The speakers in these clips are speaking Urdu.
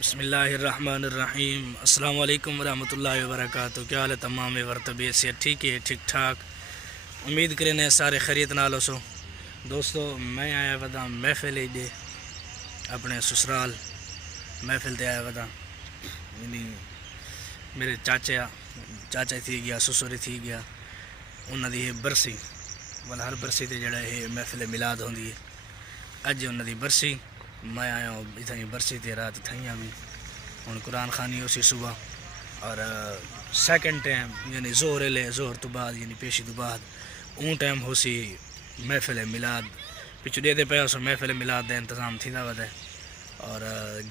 بسم اللہ الرحمن الرحیم۔ السلام علیکم ورحمۃ اللہ وبرکاتہ۔ کیا حال ہے تمام ورتبے سے؟ ٹھیک ہے، ٹھیک ٹھاک، امید کریں سارے خیریت نال سو۔ دوستو میں آیا ودا محفل دے اپنے سسرال محفل تے آیا ودا، یعنی میرے چاچا تھی گیا، سسری تھی گیا، انہاں دی برسی ہر برسی تے جڑا ہے محفل میلاد ہوندی ہے۔ اج انہاں دی برسی، میں آیا ہوں اتنی برسی تے رات تھائیاں بھی ہوں قرآن خوانی ہو سی صبح، اور سیکنڈ ٹائم یعنی زہر تو بعد یعنی پیشی تو بعد اون ٹائم ہو سی محفل میلاد۔ پچھو دے پیا سو محفل میلاد دا انتظام تھی ود ہے، اور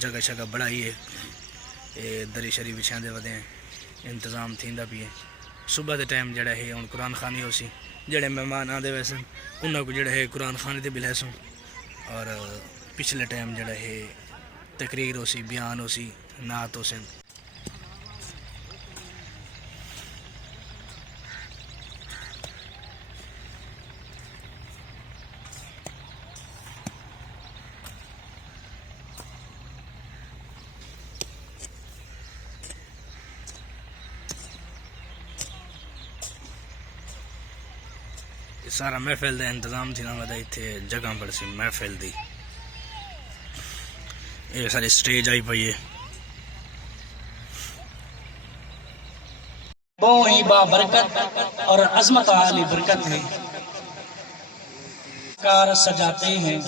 جگہ شگہ بڑھائی ہے، یہ دری شری بچھا دے ودے انتظام تھیندا پی ہے۔ صبح دے ٹائم جڑا ہے ہوں قرآن خوانی ہو سی، جڑے مہمان آدھے ویسے انہاں کو جڑا ہے قرآن خوانی تے بھی لے سوں، اور پچھلے ٹائم جڑا ہے تقریر ہو سی، بیان ہو سی، نعت ہو سی۔ سارا محفل دا انتظام تھی نا ودا اتنے جگہ بڑ سی محفل دی، یہ ساری سٹیج آئی پئی ہے۔ بہت ہی بابرکت اور عظمت والی برکت ہے۔ کار سجاتے ہیں،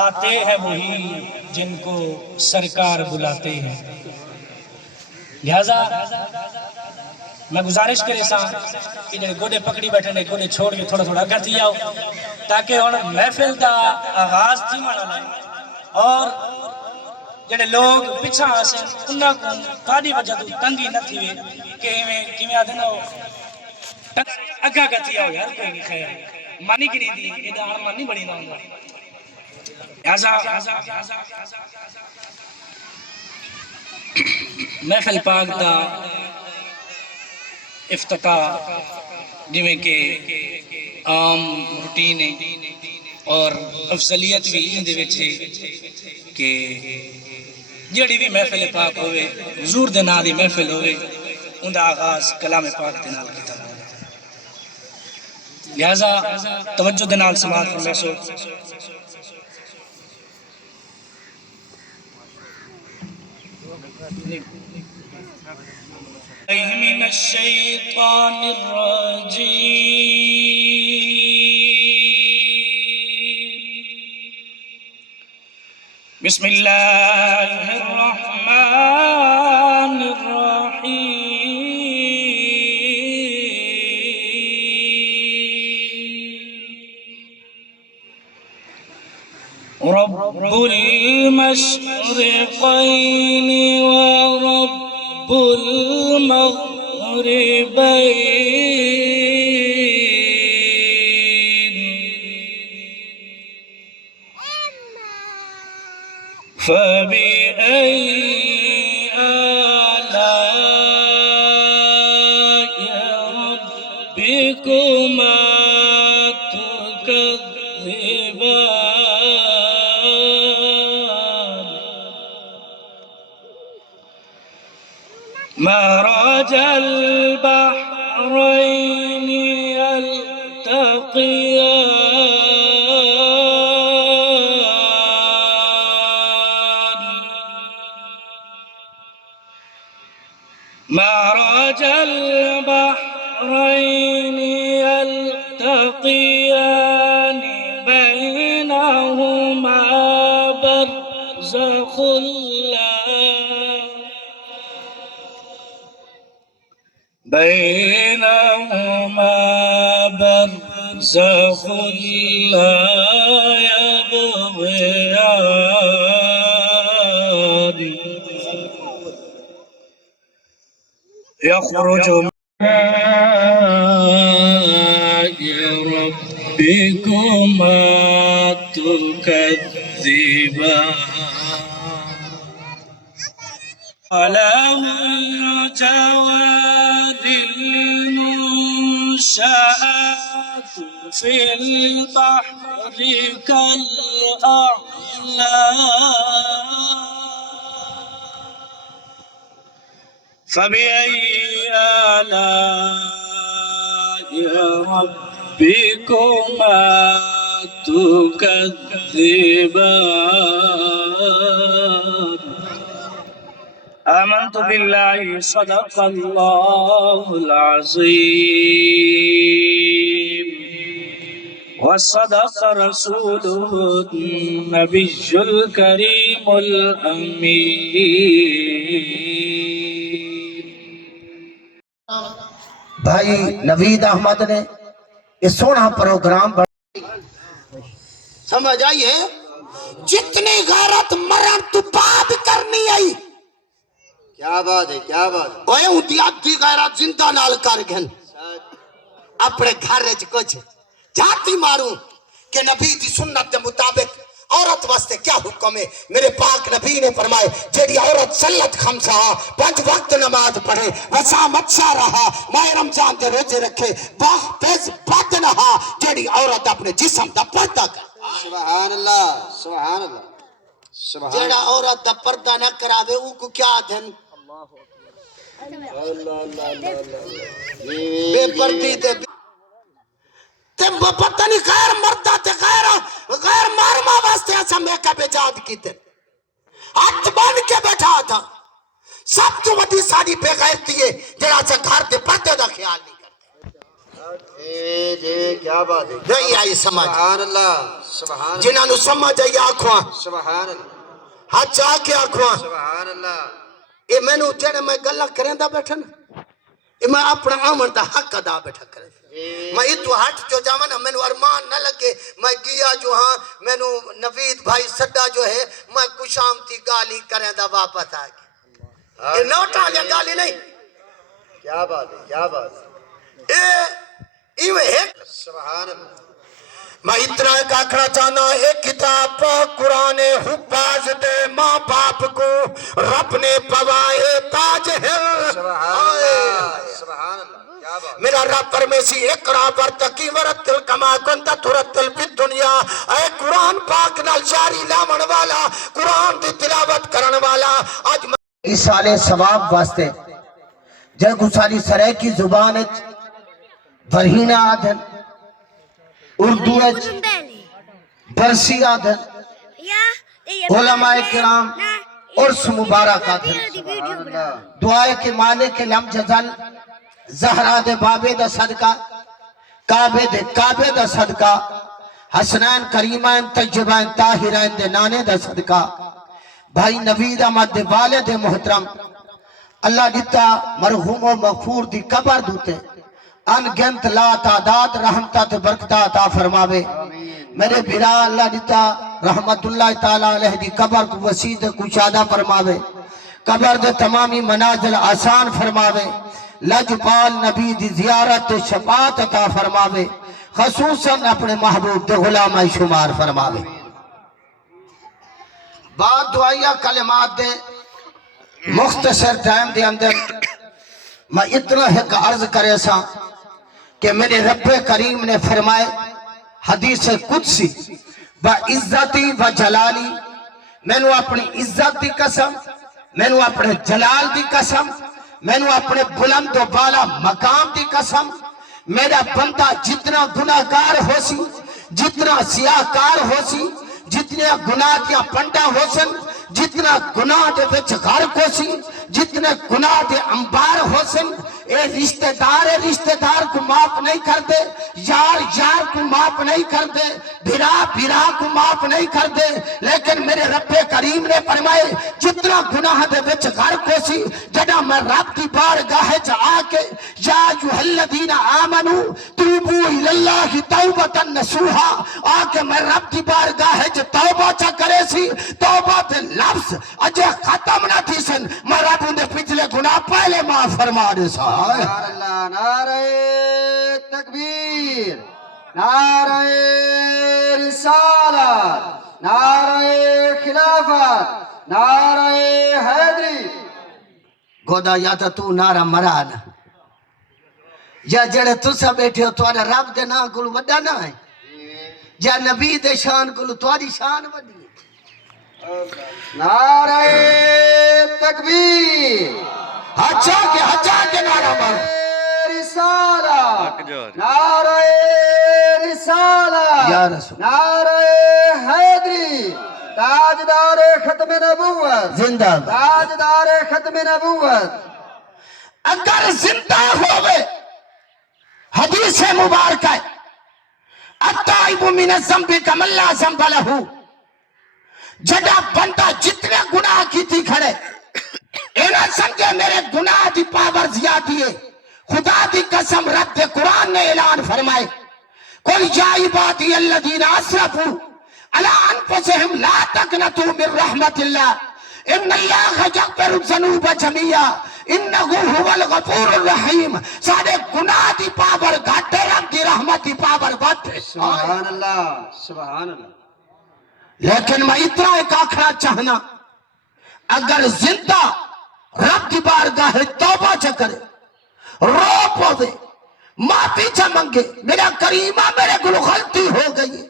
آتے ہیں وہی جن کو سرکار بلاتے ہیں۔ لہذا میں گزارش کرے سا کہ جڑے گوڑے پکڑی بیٹھے نے گوڑے چھوڑ کے تھوڑا تھوڑا اگر تھی آؤ، تاکہ ہن محفل دا آغاز تھی مانا لائے، اور جڑے لوگ پچھا آسیں انہاں کو تھوڑی وجہ تو تنگی نہ تھی کہ میں آدھے نہ ہو اگا گتی آؤ یار، کوئی نہیں خیر مانی کی نہیں دی، یہ دار مانی بڑی نہ ہوں گا۔ محفل پاک دا افتتاح جویں کہ عام روٹین ہے اور افضلیت بھی ان دے وچ ہے کہ جڑی بھی محفل پاک ہوئے، حضور دے نام دی محفل ہوئے، ان دا آغاز کلام پاک دے نال کیتا جائے۔ لہذا توجہ دے نال سماعت فرمائے سو۔ من الشیطان الرجیم، بسم اللہ الرحمن الرحیم، رب المشرقین ورب المغربین، فبأي آلاء ربكما تكذبان، مرج البحرين يلتقيان، مرج البحرين يلتقيان، بينهما برزخ بينهما برزخ لا يبغيان، يخرج من ربكما تكذبان، وله الجوار المنشآت في البحر كالأعلام، فبأي آلاء ربكما تكذبان آمنت بالله صدق الله العظيم وصدق رسوله النبي الكريم الأمين بھائی نوید احمد نے یہ سونا پروگرام سمجھ آئی ہے جتنی غیرت مرن تو بعد کرنی آئی کیا بات ہے کیا بات ہے اوے ہوتی آدھی غیرت زندہ نال کر گھن اپنے گھر وچ کچھ جاتی ماروں کہ نبی دی سنت کے مطابق عورت واسطے کیا حکم ہے میرے پاک نبی نے فرمائے جیڑی عورت صلت خمسہ 5 وقت نماز پڑھے وسام اچھا رہا ماہ رمضان دے روزے رکھے باہ پیز بد نہا جیڑی عورت اپنے جسم دا پردہ کر سبحان اللہ سبحان اللہ سبحان جیڑا عورت دا پردہ نہ کراوے او کو کیا دن بے پردی تے پتہ نہیں غیر مردہ تے غیر مارما واسطے ایسا میک اپ ایجاد کیتے ہاتھ بن کے بیٹھا تھا سب تو وڈی ساری بے غیرتی ہے جڑا سے گھر دے پردے دا خیال نہیں کرتے جی کیا بات ہے نہیں آئی سمجھ سبحان اللہ سبحان اللہ جنہاں نو سمجھ آئی آنکھواں سبحان اللہ ہاتھ چاہ کے آنکھواں سبحان اللہ اے میں نو جڑے میں گلہ کریں دا بیٹھا نا اے میں اپنا آمن دا حق ادا بیٹھا کریں میں اتو ہٹ جو جاواں نا میں نو ارمان نہ لگے میں گیا جو ہاں میں نو نوید بھائی سڈا جو ہے میں کشام تھی گالی کریں دا واپس آ گیا یہ نوٹا لیا گالی نہیں کیا بات ہے کیا بات ہے ایوے ہے سبحان اللہ میں اتنا ایک آکھنا چاہنا ایک کتاب پاک قرآن حفاظ دے ماں باپ کو رب نے پوائے تاج ہے سبحان اللہ سبحان اللہ کیا بات میرا رب پرمیسی اقرا ورتقی ورتل کما کنت ترتل فی دنیا اے قرآن پاک نال جاری لاون والا قرآن دی تلاوت کرن والا آج اس سال ثواب واسطے جے گساری سرے کی زبان برہینہ آدھن اردو برسی آدھن علماء کرام عرص مبارک آدھن دعائے کے مالک کے لم جزل زہرہ دے بابے دا صدقہ کعبے دا صدقہ حسنین کریمین طیبین طاہرین دے نانے دا صدقہ بھائی نوید احمد دے والد محترم اللہ دیتا مرحوم و مغفور دی قبر دوتے ان گنت لا تعداد رحمتات برکتات عطا فرماوے میرے بھرا اللہ دیتا رحمت اللہ تعالیٰ علیہ دی قبر کو وسیع کشادہ فرماوے قبر دے تمامی منازل آسان فرماوے لجپال نبی دی زیارت شفاعت عطا فرماوے خصوصاً اپنے محبوب دے غلام شمار فرماوے بعد دعائیہ کلمات دے مختصر ٹائم دے اندر میں اتنا ایک عرض کرے سا کہ میرے رب کریم نے فرمائے حدیث قدسی با عزتی و جلالی میں نو اپنی عزت دی قسم میں نو اپنے جلال دی قسم میں نو اپنے بلند و بالا مقام دی قسم میرا بندہ جتنا گناہگار ہو سی جتنا سیاہکار ہو سی جتنے گناہ دیا پنڈا ہو سن جتنا گناہ دے وچ غرق ہو سی جتنے گناہ دے انبار ہو سن اے رشتہ دار کو معاف نہیں کر دے یار کو معاف نہیں کر دے بھرا کو معاف نہیں کر دے لیکن میرے رب کریم نے فرمائے جتنا گناہ دے وچ غرق ہو سی جڑا میں رب کی بارگاہ چ آ کے یا ایھا الذین آمنو توبوا الی اللہ توبۃ نصوحا آ کے میں رب کی بارگاہ چ توبہ چا کرے سی توبہ تے لفظ اجے ختم نہ تھی سن میں رب دے پچھلے گناہ پہلے معاف فرما دے سا سبحان اللہ نعرہ تکبیر نعرہ رسالت نعرہ خلافت نعرہ حیدری گودا یا تو نارا مراد یا جڑے تسا بیٹھے ہو توارا رب دے نا کل وڈا نہ ہے یا نبی دے شان کل تواری شان وڈی نعرہ تکبیر ہچا کے نعرہ مارو. رسالہ نعرہ یا رسالہ رسول نعرہ حیدری تاجدار ختم نبوت زندہ باد. تاجدار ختم نبوت. اگر زندہ ہوئے حدیث مبارکہ ہے التائب من الذنب کمن لا ذنب لہ. جڑا بندہ جتنے گناہ کی تھی کھڑے اینا سمجھے میرے گناہ دی پاور زیادی ہے. خدا دی قسم رب قرآن نے اعلان فرمائے قل یا عبادی الذین اسرفوا علی انفسہم لا تقنطوا من رحمت اللہ ان اللہ یغفر الذنوب جميعا انہ هو الغفور الرحیم. سارے گناہ دی پاور گھٹے رب دی رحمت دی پاور بڑھے. سبحان اللہ سبحان اللہ. لیکن میں اتنا ایک آخنا چاہنا اگر زندہ رب دی بارگاہ توبہ چکرے رو پوے معافی چا منگے میرا کریمہ میرے گلو غلطی ہو گئی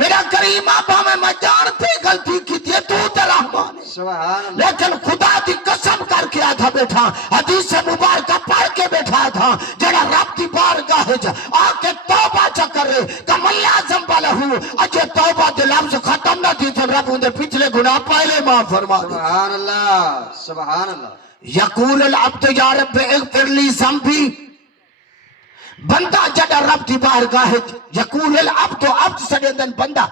میرا کریمہ میں جانتے غلطی کی تھی تو رحمان ہے. سبحان اللہ. لیکن خدا دی قسم کر کے آدھا بیٹھا حدیث مبارکہ پڑھ کے بیٹھا تھا جڑا رب دی بارگاہ آکے توبہ چکرے کمن لا ذنب لہ. اجے توبہ دے لفظ ختم نہ تھی تو رب ان دے پچھلے گناہ پہلے معاف فرما دے. سبحان اللہ سبحان اللہ. یقول العبد یا رب اغفر لی ذنبی. بندہ جڑا رب دی بارگاہ یقول العبد عبد سڑے دن بندہ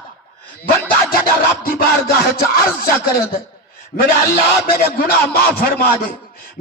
جڑا رب دی بارگاہ عرض جا کرے دے میرے اللہ میرے گناہ معاف فرما دے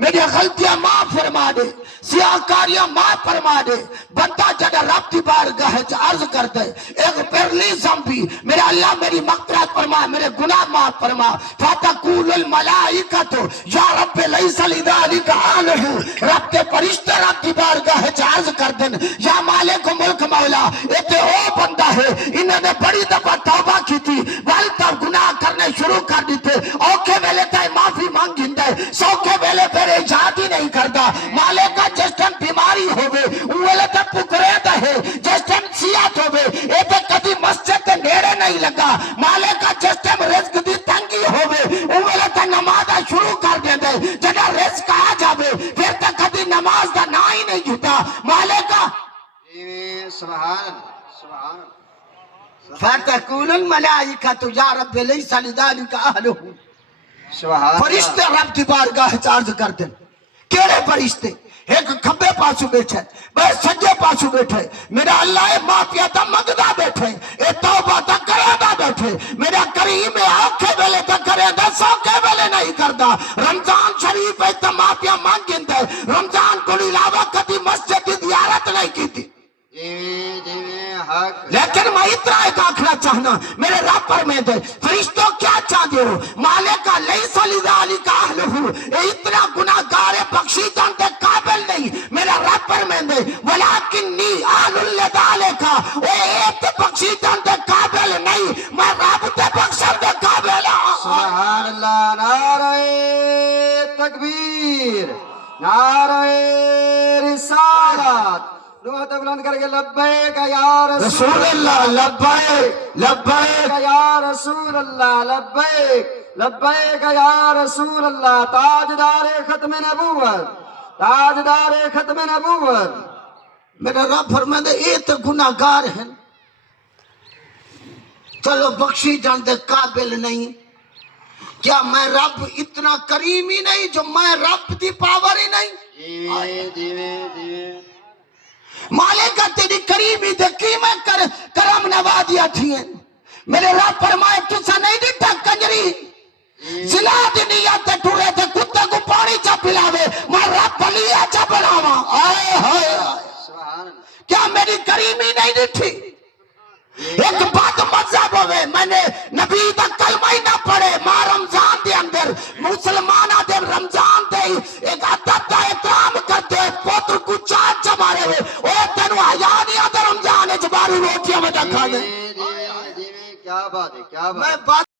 میری غلطیاں معاف فرما دے سیاہکاریاں معاف فرما دے. بندہ جڑا رب دی بارگاہ عرض کر دے اغفر لی ذنبی میرے اللہ میری مغفرت فرما میرے گناہ معاف فرما. فتقول الملائکۃ یا رب لیس لذلک آلہ. رب کے فرشتے رب دی بارگاہ عرض کر دیں یا مالک ملک مولا ایتے او بندہ ہے انہوں نے بڑی دفعہ توبہ کی تھی بل تب گناہ کرنے شروع کر دیتے اوکے ویلے تائے معافی مانگ گندے سوکے ویلے پھر ایجاد ہی نہیں کرتا. مالک کا جس ٹائم بیماری ہوئے اوہلے تک پکرے دا ہے جس ٹائم سیات ہوئے ایتے کدی مسجد تے نیڑے نہیں لگا. مالک کا جس ٹائم رزق دی تنگی ہوئے اوہلے تک نمازہ شروع کر دے دے جگہ رزق آ جاوے پھر تک کدی نماز دا نا ہی نہیں جھتا. مالک کا سبحان اللہ سبحان اللہ. فتقول الملائکۃ یا رب لیس لذلک اہلہ. سبحان فرشتے رب دی بارگاہ عرض کر دیں کیڑے فرشتے ایک کھبے پاسو بیٹھے بے سجے پاسو بیٹھے میرا اللہ معافیا تا مگدا بیٹھے اے توبہ تا کرے دا بیٹھے میرا کریم آنکھے ویلے تا کرے دا سوکے ویلے نہیں کردا. رمضان شریف ہے تا معافیا مانگیں دے رمضان کو علاوہ کدی مسجد دی زیارت نہیں کی تھی. لیکن میں اتنا ایک آخنا چاہنا میرے رب پر میں دے فرشتوں کیا چاہتے ہو مالک لیس لذالک اہلہ. اتنا گناہگار بخشی جان دے قابل نہیں میرا رب پر میں دے ولیکنی اہل لذالک. ایت بخشی جان دے قابل نہیں میں رب تے بخشن دے قابل ہوں. سبحان اللہ. نعرہ تکبیر نعرہ رسالت. دعا بلند کر کے لبیک یا رسول اللہ لبیک لبیک یا رسول اللہ لبیک لبیک یا رسول اللہ. تاجدار ختم نبوت تاجدار ختم نبوت. میرا رب فرمائے اے تو گناہگار ہیں چلو بخشی جان دے قابل نہیں. کیا میں رب اتنا کریم ہی نہیں جو میں رب دی پاور ہی نہیں. مالکہ تیری کریمی دے کی میں کرم نوازیا تھی ہیں میرے رب فرمائے تسا نہیں دیتا کنجری زلا دی نیت تے ٹورے تے کتے کو پانی چا پلاوے میں رب بلیا چا بناوا. آئے ہائے کیا میری کریمی نہیں دیتی. ایک بات مذہب ہوئے میں نے نبی دا